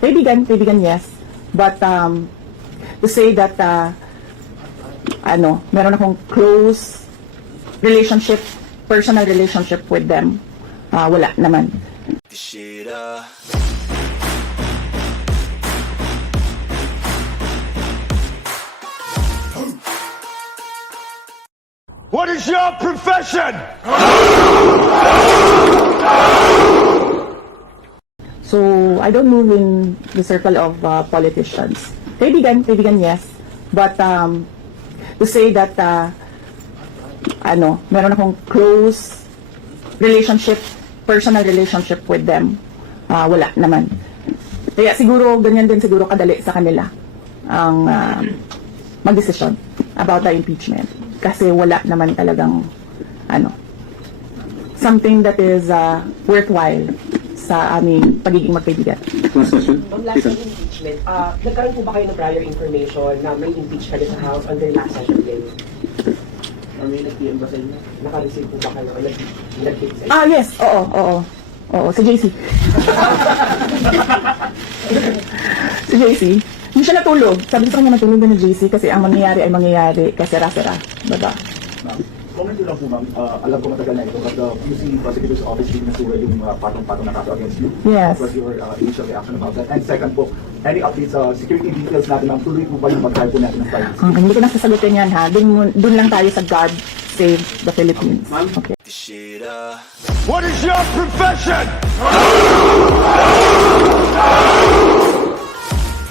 Kaibigan, yes. But to say that meron akong close relationship, personal relationship with them, wala naman. What is your profession? So, I don't move in the circle of politicians. Kaibigan, yes. But to say that meron akong close relationship, personal relationship with them, wala naman. Kaya siguro, ganyan din siguro kadali sa kanila ang magdesisyon about the impeachment. Kasi wala naman talagang something that is worthwhile sa aming pagiging magkaibigan. Last question. On last year impeachment, nagkaroon po ba kayo ng prior information na may impeach kayo sa House on their last session day? May nag-PM ba sa inyo? Naka-receive po ba kayo? Nag-hit sa inyo? Yes, oo, si JC. Si JC. Hindi siya natulog. Sabi ko sa kanya natulog na ni JC kasi ang mangyayari ay mangyayari kasi sera-sera. Diba? Comment ko lang po ma'am, alam ko matagal na ito, but the QC Prosecutor's Office din na sura yung patong-patong na kaso against you. Yes. What was your initial reaction about that? And second po, any updates sa security details natin, ang tuloy po ba yung mag-try po natin ng privacy? Hindi ko na sasagutin yan ha. Dun lang tayo sa God Save the Philippines. Okay. What is your profession?